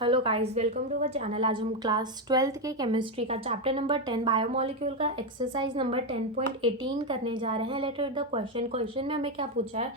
Hello guys, welcome to our channel. आज हम class 12th के केमिस्ट्री का चैप्टर नंबर 10 बायोमोलिक्यूल का एक्सरसाइज नंबर 10.18 करने जा रहे हैं। लेट रीड द क्वेश्चन में हमें क्या पूछा है,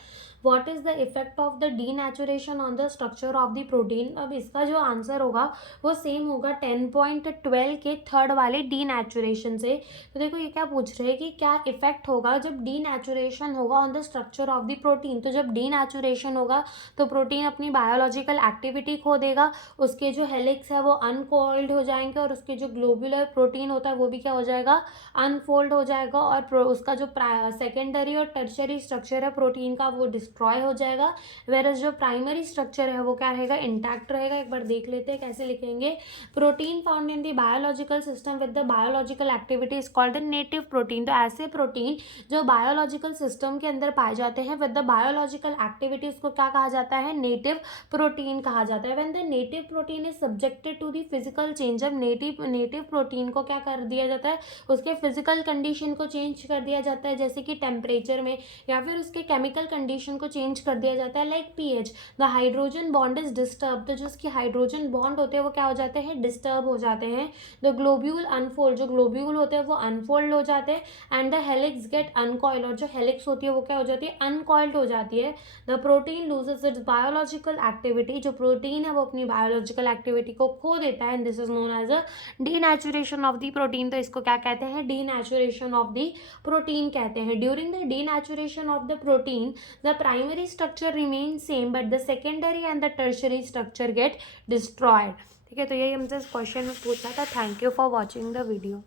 what is the effect of the denaturation on the structure of the protein. अब इसका जो आंसर होगा वो सेम होगा 10.12 के थर्ड वाले डीनेचुरेशन से। तो देखो ये क्या पूछ रहे हैं कि क्या इफेक्ट होगा जब डीनेचुरेशन होगा on the structure of the protein. तो जब डीनेचुरेशन होगा तो प्रोटीन अपनी बायोलॉजिकल एक्टिविटी खो देगा, उसके जो हेलिक्स है वो अनफोल्ड हो जाएंगे और उसके जो ग्लोबुलर प्रोटीन होता है वो भी क्या हो जाएगा, अनफोल्ड हो जाएगा। और उसका जो सेकेंडरी और टर्शरी स्ट्रक्चर है प्रोटीन का वो डिस्ट्रॉय हो जाएगा, वेरस जो प्राइमरी स्ट्रक्चर है वो क्या रहेगा, इंटैक्ट रहेगा। एक बार देख लेते हैं कैसे लिखेंगे। Protein found in the biological system with the biological activity is called the native protein. तो ऐसे प्रोटीन जो बायोलॉजिकल सिस्टम के अंदर पाए जाते हैं विद द बायोलॉजिकल एक्टिविटी, उसको क्या कहा जाता है, नेटिव प्रोटीन कहा जाता है। When the native protein is subjected to the physical change, जब नेटिव प्रोटीन को क्या कर दिया जाता है, उसके फिजिकल कंडीशन को चेंज कर दिया जाता है, जैसे कि टेम्परेचर में, या फिर उसके केमिकल कंडीशन को चेंज कर दिया जाता है, like pH. The hydrogen bond is disturb, तो जो उसके हाइड्रोजन बॉन्ड होते हैं वो क्या हो जाते हैं, डिस्टर्ब हो जाते हैं। द ग्लोब्यूल अनफोल्ड, जो ग्लोब्यूल होते हैं वो अनफोल्ड हो जाते हैं। एंड द हेलिक्स गेट अनकॉइल, और जो हेलिक्स होती है वो क्या हो जाती है, अनकॉइल्ड हो जाती है। The protein loses its biological activity, जो प्रोटीन है वो अपनी बायोलॉजिकल एक्टिविटी को खो देता है, and this is known as a denaturation of the protein. तो इसको क्या कहते हैं, डीनेचुरेशन ऑफ द प्रोटीन कहते हैं। During the denaturation of the protein the primary structure remain same but the secondary and the tertiary structure get destroyed. ठीक है, तो यही हमसे इस क्वेश्चन में पूछा था। Thank you for watching the video.